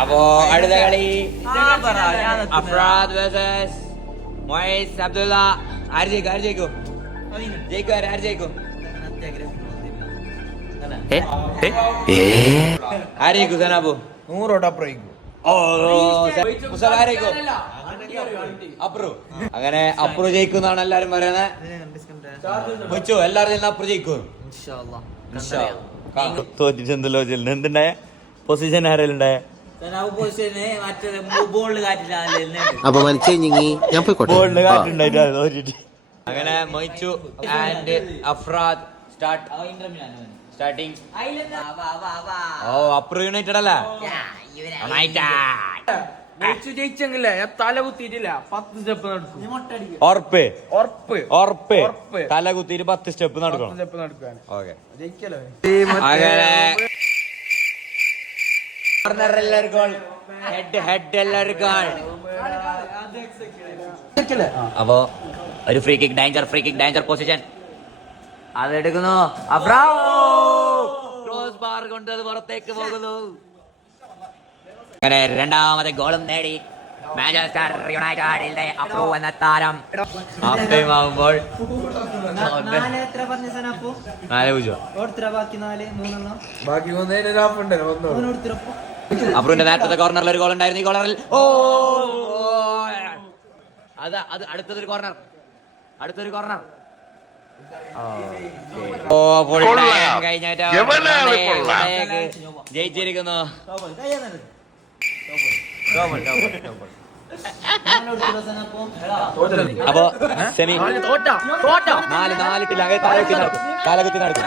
അപ്പോ അടുത്ത കളി അഫ്രാദ് വേഴ്സസ് മൊയ്സ് അബ്ദുള്ള. ആര് ജയിക്കും? ആര് ജയിക്കും? ആര് ജയിക്കും? ആര് ജയിക്കും? സനാബു 100 അങ്ങനെ അപ്രൂ ജയിക്കുന്നാണ് എല്ലാരും പറയുന്നത്. എല്ലാരും അപ്രൂ ജയിക്കും. തോറ്റിട്ടുണ്ടല്ലോ. എന്തുണ്ടായ പൊസിഷൻ ആരെല്ലാം അപ്പൊ മനസ്സിലായി ഞാൻ ബോളിന് കാറ്റുണ്ടായിട്ട് തോറ്റിട്ട്. അങ്ങനെ മൊയ്ച്ചു ആൻഡ് അഫ്രാദ് സ്റ്റാർട്ടിങ്. ഓ അപ്രൂ യുണൈറ്റഡ് അല്ല, ജയിച്ചെങ്കിലേ തല കുത്തിയിട്ടില്ല 10 സ്റ്റെപ്പ് നടക്കും. ഉറപ്പ് തല കുത്തിയിട്ട് 10 സ്റ്റെപ്പ് നടക്കണം. ഓക്കെ അങ്ങനെ ഹെഡ് എല്ലാവർക്കും. അപ്പോ ഒരു ഫ്രീ കിക്ക്, ഡേഞ്ചർ പൊസിഷൻ അതെടുക്കുന്നു. ക്രോസ് ബാർ കൊണ്ട് അത് പുറത്തേക്ക് പോകുന്നു. അങ്ങനെ രണ്ടാമത്തെ ഗോളും നേടി മാഞ്ചസ്റ്റർ യുണൈറ്റഡിന്റെ അപ്രൂ എന്ന താരം. ഹാഫ് ടൈം ആകുമ്പോൾ 4-0 അപ്രൂവിന്റെ നേരത്തെ കോർണറിൽ ഒരു ഗോൾ ഉണ്ടായിരുന്നു. ഈ കോർണറിൽ അടുത്തൊരു കോർണർ. ജയിച്ചിരിക്കുന്നു. അപ്പോ സെമി 4-4 കാലകുത്തി നടക്കും.